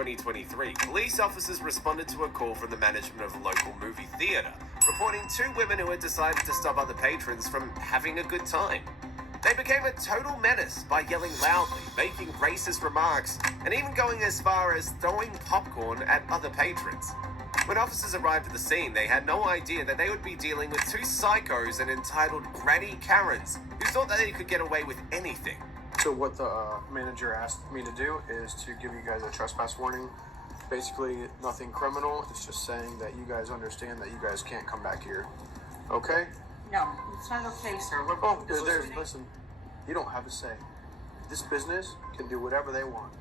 2023, police officers responded to a call from the management of a local movie theater, reporting two women who had decided to stop other patrons from having a good time. They became a total menace by yelling loudly, making racist remarks, and even going as far as throwing popcorn at other patrons. When officers arrived at the scene, they had no idea that they would be dealing with two psychos and entitled Granny Karens who thought that they could get away with anything. So what the manager asked me to do is to give you guys a trespass warning. Basically, nothing criminal. It's just saying that you guys understand that you guys can't come back here. Okay? No, it's not okay, sir. Listen, you don't have a say. This business can do whatever they want.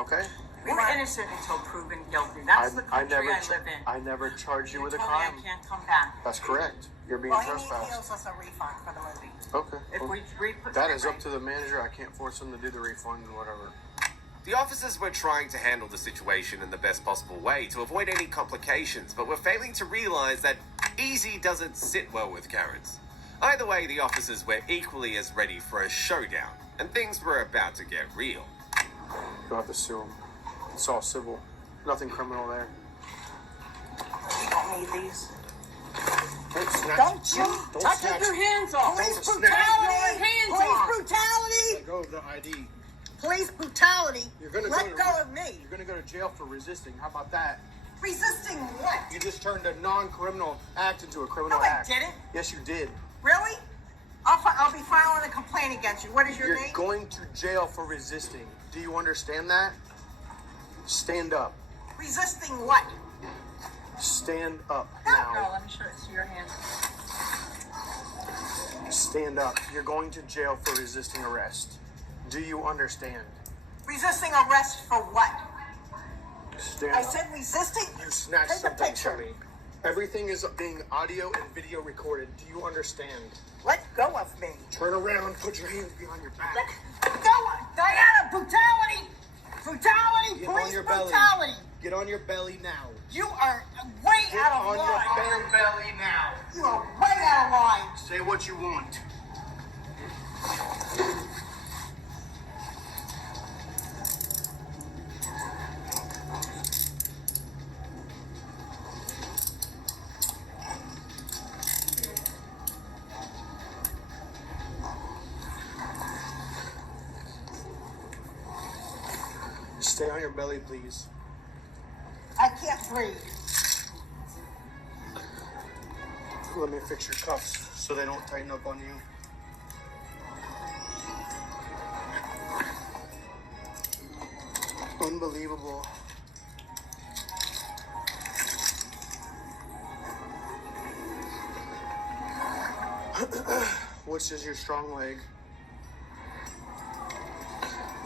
Okay? We're innocent until proven guilty. That's the country I live in. I never charged you with a crime. crime. I can't come back. That's correct. You're being trespassed. He owes us a refund for the movie. Okay. If we put that is up to the manager. I can't force him to do the refund and whatever. The officers were trying to handle the situation in the best possible way to avoid any complications, but were failing to realize that easy doesn't sit well with Karens. Either way, the officers were equally as ready for a showdown, and things were about to get real. You'll have to sue him. It's all civil. Nothing criminal there. You don't need these. Don't touch your hands off. Police Take brutality. your hands Police off. brutality. Let go of the ID. Police brutality. Let go of me. You're gonna go to jail for resisting. How about that? Resisting what? You just turned a non-criminal act into a criminal No, I act. didn't. Yes, you did. Really? I'll be filing a complaint against you. What is your You're name? going to jail for resisting. Do you understand that? Stand up. Resisting what? Stand up No, now. let me show it to your hands. Stand up. You're going to jail for resisting arrest. Do you understand? Resisting arrest for what? Stand I up. said resisting? You snatched Take a something picture. from me. Everything is being audio and video recorded. Do you understand? Let go of me. Turn around. Put your hands behind your back. Let go. Diana, brutality. Brutality. Get on Police your belly. brutality. Get on your belly now. You are way Get out of on line. your belly now. You are way out of line. Say what you want. Stay on your belly, please. I can't breathe. Let me fix your cuffs so they don't tighten up on you. Unbelievable. Which is your strong leg?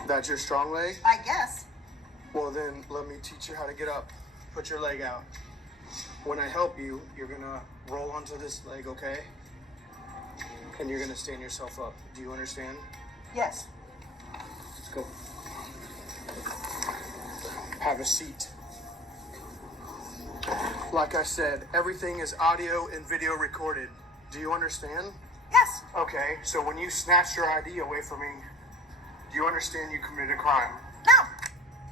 That's your strong leg? I guess. Well, then let me teach you how to get up. Put your leg out. When I help you, you're gonna roll onto this leg, okay? And you're gonna stand yourself up. Do you understand? Yes. Let's go. Have a seat. Like I said, everything is audio and video recorded. Do you understand? Yes. Okay, so when you snatched your ID away from me, do you understand you committed a crime? No.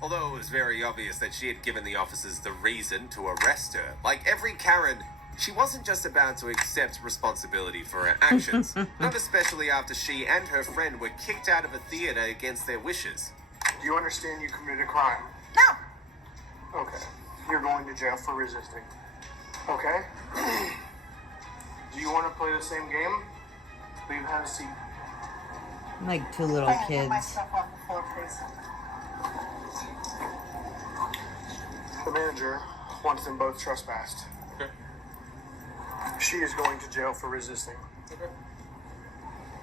Although it was very obvious that she had given the officers the reason to arrest her, like every Karen, she wasn't just about to accept responsibility for her actions, not especially after she and her friend were kicked out of a theater against their wishes. Do you understand you committed a crime? No. Okay. You're going to jail for resisting. Okay? Do you want to play the same game? Please have a seat. Like two little Get kids. my stuff off the floor, please. The manager wants them both trespassed. Okay. She is going to jail for resisting. Okay.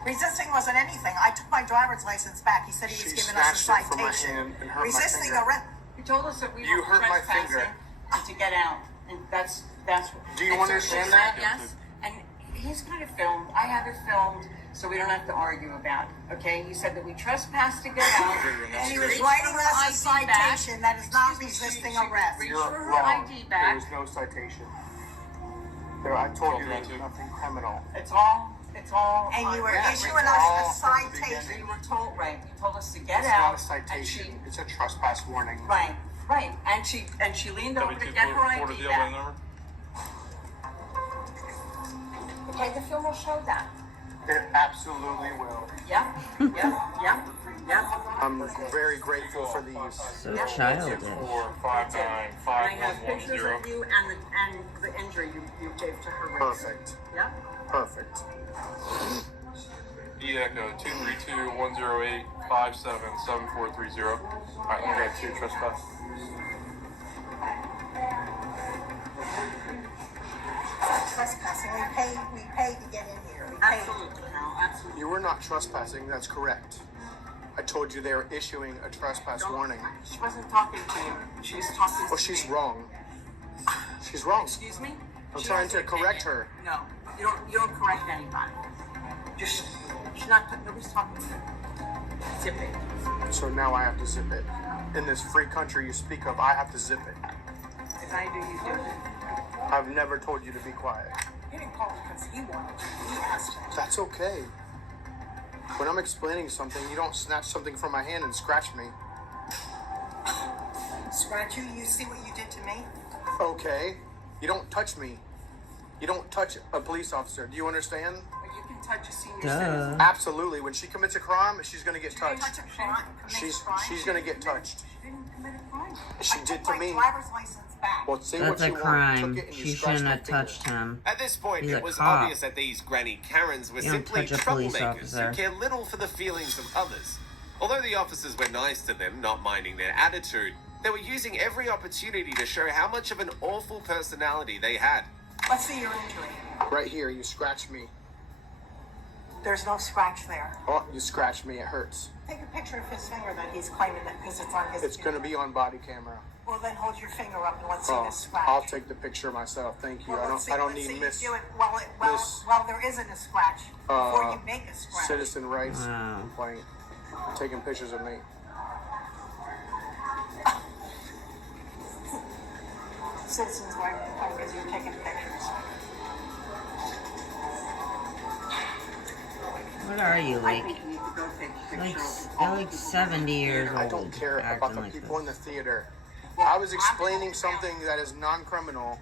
Resisting wasn't anything. I took my driver's license back. He said he was She giving us a snatched it from my citation. hand and hurt my Resisting finger. arrest. You told us that we You were hurt my trespassing finger. and to get out, and that's what. Do you and so understand she that? said yes, and he's kind of filmed. I have it filmed, so we don't have to argue about it. Okay? He said that we trespassed to get out, And he was reached writing for her us a ID back. citation that is not Excuse me, resisting she arrest. reached You're for her wrong. ID There back. is no citation. I told you there's nothing criminal. It's all. And on you were record. issuing all us a from the citation. You were told, right? You told us to get It's out. not a and citation. she- It's a trespass warning. Right. Right, and she leaned over to get her What is ID the back. number? Okay, the film will show that. It absolutely will. Yep, yep, yep, yep. I'm very grateful for these. So childish. 459 And I have pictures of you and the injury you gave to her wrist. Perfect. Yep. Perfect. Echo 232-108-577430. Alright, let me grab 2 trespass. Trespassing, we pay to get in here. We pay. Absolutely, Carol, absolutely. You were not trespassing, that's correct. I told you they were issuing a trespass warning. She wasn't talking to you. She was talking to Well, she's me. wrong. She's wrong. Excuse me? I'm She trying has to an correct opinion. her. No, you don't correct anybody. Just, she's not, nobody's talking to her. Zip it. So now I have to zip it. In this free country you speak of, I have to zip it. If I do, you do. I've never told you to be quiet. He didn't call because he wanted to. He asked him. That's okay. When I'm explaining something, you don't snatch something from my hand and scratch me. Scratch you? You see what you did to me? Okay. You don't touch me. You don't touch a police officer. Do you understand? But you can touch a senior Duh. citizen. Absolutely. When she commits a crime, she's gonna get She didn't touched. touch a crime. She's gonna get touched. She didn't commit a crime. She I did took to my me. driver's license back. Well, say That's what a you want. crime. You took it and you She scratched shouldn't my have finger. touched him. At this point, He's it a was cop. obvious that these granny Karens were You don't simply touch a police troublemakers who officer. care little for the feelings of others. Although the officers were nice to them, not minding their attitude, they were using every opportunity to show how much of an awful personality they had. Let's see your injury. Right here, you scratched me. There's no scratch there. Oh, you scratched me. It hurts. Take a picture of his finger that he's claiming that because it's on his. It's gonna be on body camera. Well, then hold your finger up and let's see Oh, this scratch. I'll take the picture myself. Thank you. Well, let's see- I don't let's see need you Miss do it Miss- while there isn't a scratch before you make a scratch. Citizen rights Wow. complaint. Taking pictures of me. Citizens right because you're taking pictures. What are you, I like? think you need to go take a Like, picture. you're like 70 years old. I don't care acting about the like people in this. the theater. I was explaining something that is non-criminal.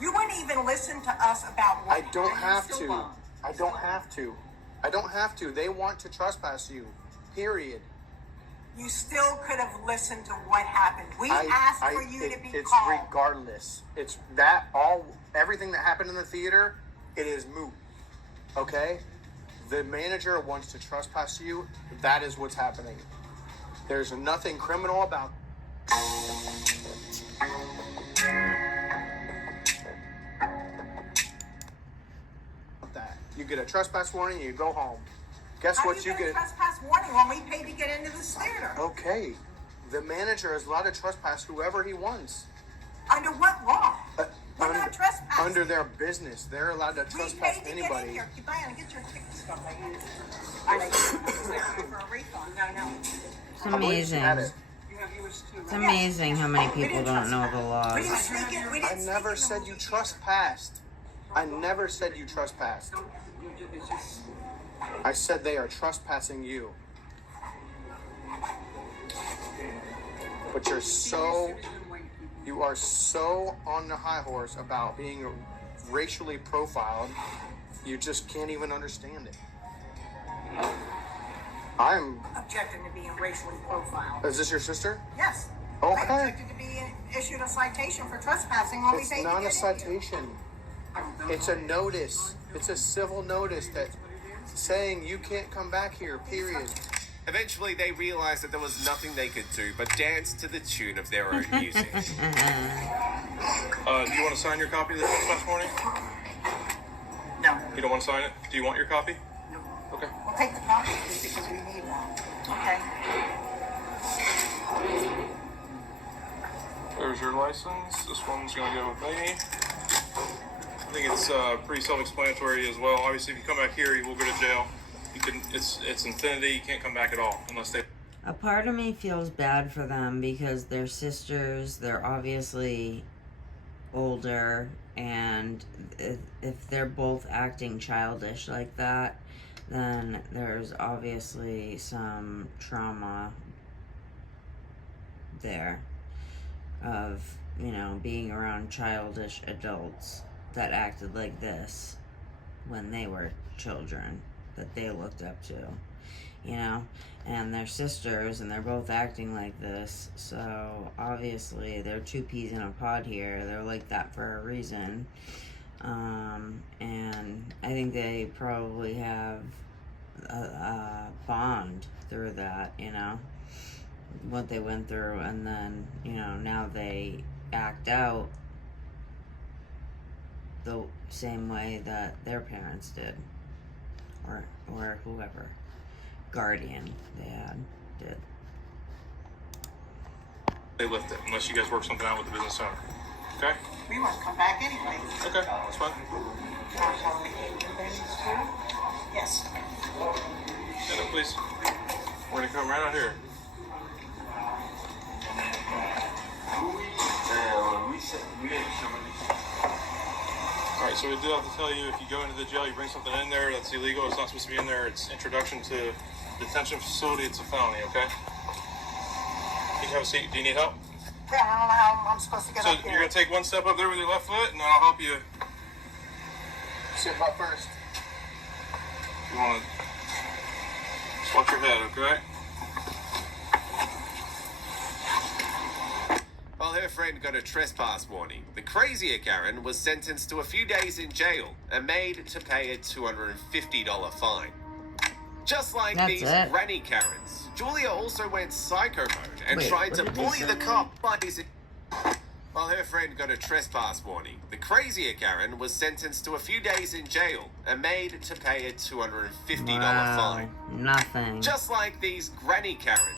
You wouldn't even listen to us about what I don't happened. have still to. won't. I don't have to. I don't have to. They want to trespass you. Period. You still could have listened to what happened. We asked for you to be it's called. regardless. It's that all everything that happened in the theater, it is moot. Okay? The manager wants to trespass you. That is what's happening. There's nothing criminal about that. You get a trespass warning, you go home. Guess How what do you you get a get? trespass warning when we paid to get into this theater? Okay. The manager is allowed to trespass whoever he wants. Under what law? We're not trespassing. Under their business. They're allowed to We trespass paid to get in anybody. here. Diana, get your ticket stuff. I know for a refund. No. It's I believe she amazing. had it. You have yours too, It's right? amazing how many people didn't don't know the We laws. didn't sneak in. We I didn't never sneak in said the you movie trespassed. I never said you trespassed. It's just, I said they are trespassing you. But you're so, you are so on the high horse about being racially profiled, you just can't even understand it. I'm, objecting to being racially profiled. is this your sister? Yes. Okay. I objected to be issued a citation for trespassing when we It's paid to not get a in here. citation. It's a notice. It's a civil notice that saying you can't come back here, period. Eventually, they realized that there was nothing they could do but dance to the tune of their own music. Do you want to sign your copy of the trespass warning? no. You don't want to sign it? Do you want your copy? Okay. We'll take the copy because we need one. Okay. There's your license. This one's going to go with me. I think it's pretty self-explanatory as well. Obviously, if you come back here, you will go to jail. You can. It's infinity. You can't come back at all unless they. A part of me feels bad for them because they're sisters. They're obviously older, and if they're both acting childish like that, then there's obviously some trauma there. of, you know, being around childish adults that acted like this when they were children that they looked up to, you know, and they're sisters and they're both acting like this, so obviously they're two peas in a pod here. They're like that for a reason. And I think they probably have a bond through that, you know, what they went through, and then, you know, now they act out the same way that their parents did, or whoever guardian they had did. They lift it unless you guys work something out with the business owner. Okay? We won't come back anyway. Okay, that's fine. Yes. Stand up, please. We're gonna come right out here. Alright, so we do have to tell you, if you go into the jail, you bring something in there that's illegal, it's not supposed to be in there, it's introduction to detention facility, it's a felony, okay? You can have a seat. Do you need help? Yeah, I don't know how I'm supposed to get So up here. you're gonna take one step up there with your left foot, and then I'll help you. Sit up first. You wanna watch your head, okay? While her friend got a trespass warning, the crazier Karen was sentenced to a few days in jail and made to pay a $250 fine. Just like That's these it. granny Karens, Julia also went psycho mode and Wait, tried what to did he bully say? the cop by his... While her friend got a trespass warning, the crazier Karen was sentenced to a few days in jail and made to pay a $250 Wow, fine. nothing. Just like these granny Karens.